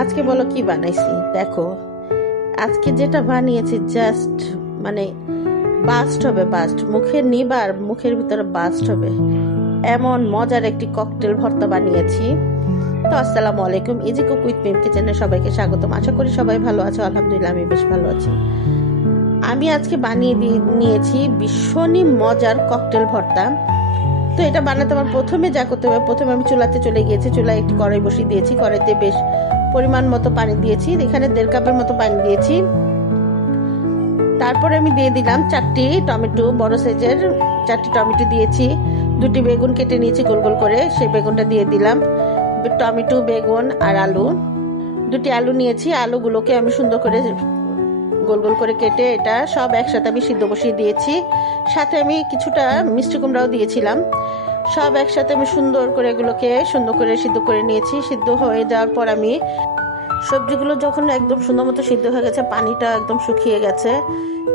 আজকে বলো কি বানাইছি, দেখো আজকে যেটা বানিয়েছি জাস্ট মানে বাস্ট হবে, বাস্ট মুখে নিবার মুখের ভিতরে বাস্ট হবে এমন মজার একটি ককটেল ভর্তা বানিয়েছি। তো আসসালামু আলাইকুম, ইজি কুক উইথ মিম কিচেনে সবাইকে স্বাগতম। আশা করি সবাই ভালো আছো। আলহামদুলিল্লাহ আমি বেশ ভালো আছি। আমি আজকে বানিয়ে নিয়েছি ভীষণই মজার ককটেল ভর্তা। তো এটা বানাতে আমার প্রথমে যা করতে হবে, প্রথমে আমি চুলাতে চলে গিয়েছি। চুলায় একটি কড়াই বসিয়ে দিয়েছি, কড়াইতে বেশ পরিমাণ মতো পানি দিয়েছি, এখানে 1.5 কাপের মতো পানি দিয়েছি। তারপরে আমি দিয়ে দিলাম 4টি টমেটো, বড় সাইজের 4টি টমেটো দিয়েছি। 2টি বেগুন কেটে নিয়েছি গোল গোল করে, সেই বেগুনটা দিয়ে দিলাম। টমেটো, বেগুন আর আলু, 2টি আলু নিয়েছি। আলুগুলোকে আমি সুন্দর করে গোল গোল করে কেটে এটা সব একসাথে আমি সিদ্ধ বসিয়ে দিয়েছি। সাথে আমি কিছুটা মিষ্টি কুমড়াও দিয়েছিলাম। সব একসাথে আমি সুন্দর করে এগুলোকে সুন্দর করে সিদ্ধ করে নিয়েছি। সিদ্ধ হয়ে যাওয়ার পর আমি সবজিগুলো যখন একদম সুন্দর মতো সিদ্ধ হয়ে গেছে, পানিটা একদম শুকিয়ে গেছে,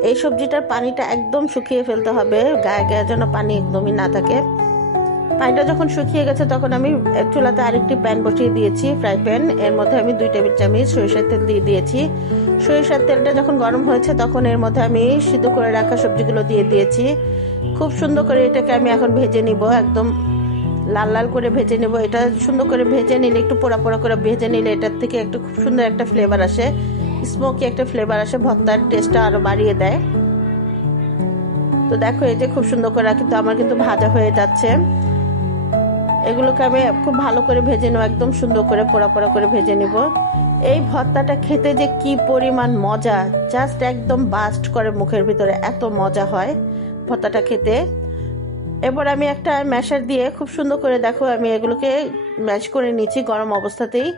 এই সবজিটার পানিটা একদম শুকিয়ে ফেলতে হবে, গায়ে গায়ে যেন পানি একদমই না থাকে। পানিটা যখন শুকিয়ে গেছে তখন আমি চুলাতে আরেকটি প্যান বসিয়ে দিয়েছি, ফ্রাই প্যান। এর মধ্যে আমি 2 টেবিল চামচ সরিষার তেল দিয়ে দিয়েছি। সরিষার তেলটা যখন গরম হয়েছে তখন এর মধ্যে আমি সিদ্ধ করে রাখা সবজিগুলো দিয়ে দিয়েছি। খুব সুন্দর করে এটাকে আমি এখন ভেজে নিব, একদম লাল লাল করে ভেজে নেব। এটা সুন্দর করে ভেজে নিলে, একটু পোড়া পোড়া করে ভেজে নিলে এটার থেকে একটু খুব সুন্দর একটা ফ্লেভার আসে, স্মোকি একটা ফ্লেভার আসে, ভর্তার টেস্টটা আরো বাড়িয়ে দেয়। তো দেখো এই যে খুব সুন্দর করে কিন্তু আমার কিন্তু ভাজা হয়ে যাচ্ছে। এগুলোকে আমি খুব ভালো করে ভেজে নেব, একদম সুন্দর করে পোড়া পোড়া করে ভেজে নিব। এই ভর্তাটা খেতে যে কি পরিমাণ মজা, জাস্ট একদম বাস্ট করে মুখের ভিতরে, এত মজা হয় ভর্তাটা খেতে। এবার আমি একটা ম্যাশার দিয়ে খুব সুন্দর করে দেখো আমি এগুলোকে ম্যাশ করে নিচ্ছি গরম অবস্থাতেই,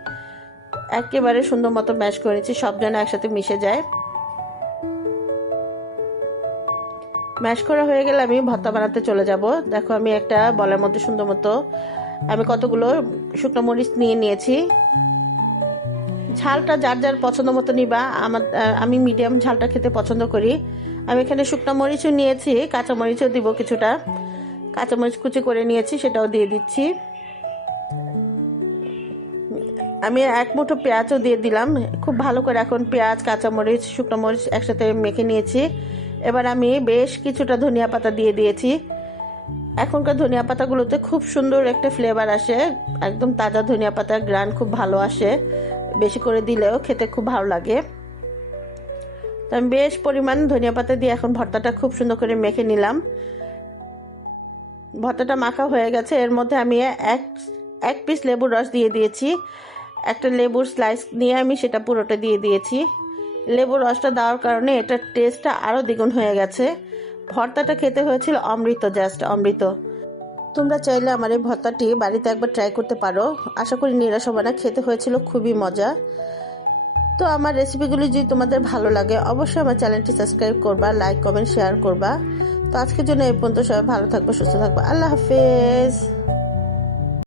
একেবারে সুন্দর মতো ম্যাশ করে নিচ্ছি, সব যেন একসাথে মিশে যায়। ম্যাশ করা হয়ে গেলে আমি ভর্তা বানাতে চলে যাব। দেখো আমি একটা বলের মধ্যে সুন্দর মতো আমি কতগুলো শুকনো মরিচ নিয়ে নিয়েছি। ঝালটা যার যার পছন্দ মতো নিবা, আমি মিডিয়াম ঝালটা খেতে পছন্দ করি। আমি এখানে শুকনো মরিচও নিয়েছি, কাঁচা মরিচও দিব কিছুটা, কাঁচামরিচ কুচি করে নিয়েছি, সেটাও দিয়ে দিচ্ছি। আমি 1 মুঠো পেঁয়াজও দিয়ে দিলাম। খুব ভালো করে এখন পেঁয়াজ, কাঁচামরিচ, শুকনো মরিচ একসাথে মেখে নিয়েছি। এবার আমি বেশ কিছুটা ধনিয়া পাতা দিয়ে দিয়েছি। এখনকার ধনিয়া পাতাগুলোতে খুব সুন্দর একটা ফ্লেভার আসে, একদম তাজা ধনিয়া পাতার গ্রান খুব ভালো আসে, বেশি করে দিলেও খেতে খুব ভালো লাগে। তো আমি বেশ পরিমাণ ধনিয়া পাতা দিয়ে এখন ভর্তাটা খুব সুন্দর করে মেখে নিলাম। ভর্তাটা মাখা হয়ে গেছে, এর মধ্যে আমি এক পিস লেবুর রস দিয়ে দিয়েছি। একটা লেবুর স্লাইস নিয়ে আমি সেটা পুরোটা দিয়ে দিয়েছি। লেবুর রসটা দেওয়ার কারণে এটার টেস্টটা আরও দ্বিগুণ হয়ে গেছে। ভর্তাটা খেতে হয়েছিল অমৃত, জাস্ট অমৃত। তোমরা চাইলে আমার এই ভর্তাটি বাড়িতে একবার ট্রাই করতে পারো, আশা করি নিরাশ হবে না, খেতে হয়েছিল খুবই মজা। তো আমার রেসিপিগুলি যদি তোমাদের ভালো লাগে অবশ্যই আমার চ্যানেলটি সাবস্ক্রাইব করবা, লাইক কমেন্ট শেয়ার করবা। তো আজকের জন্য এই পর্যন্ত, সবাই ভালো থাকবে, সুস্থ থাকবে, আল্লাহ হাফেজ।